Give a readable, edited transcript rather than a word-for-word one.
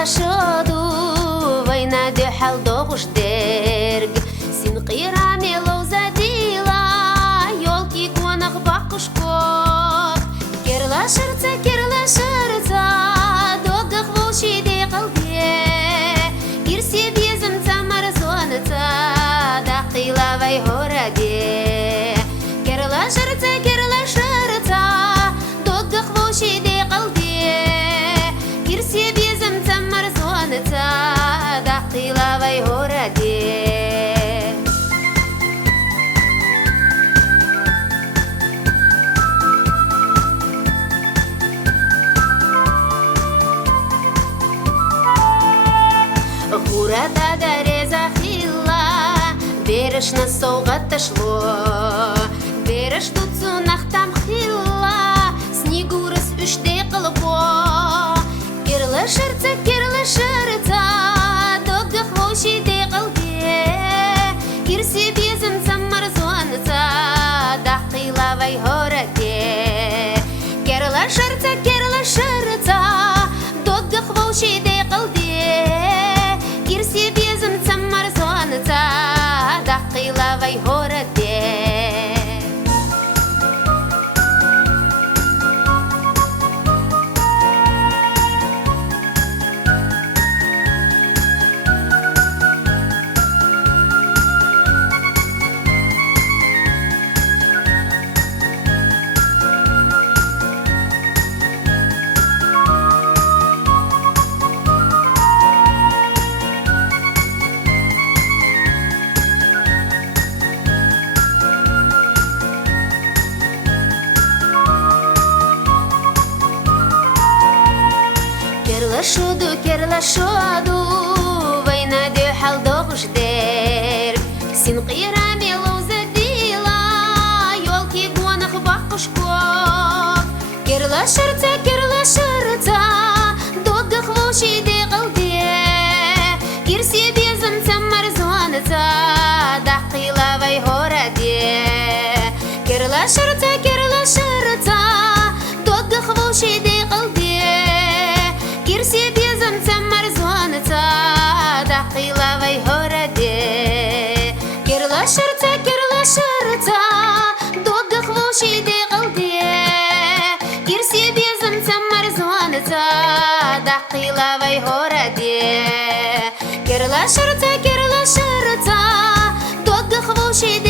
лашоду война де халдогуш дерг син қираме лозадила ёлки гонах бақушко керла шырца догах волши де қалге кирсе безім цамар зоныца дақилавай хораде керла шырца догах волши де қалге кирсе безім цамар зоныца дақилавай хораде Хурата дареза хилла, береш на солға ташло, береш туцунах там хилла, снегурыс үште қылбо. Керлі шырца, догдық волши де қалге, кирсе безім самар зоныца, дақилавай хораде. Керлі шырца, догдық волши де қалге, кирсе безім цамар зоныца дақилавай хораде Керла шоду война де халдогуш дерг син қираме лозадила ёлки гонах бақушко керла шырца догах волши де қалге кирсе безім цамар зоныца дақилавай хораде керла шырца догах волши де қалге кирсе безім цамар зоныца дақилавай хораде керла шырца догах волши де қалге кирсе безім цамар зоныца дақилавай хораде керла шырца догах волши де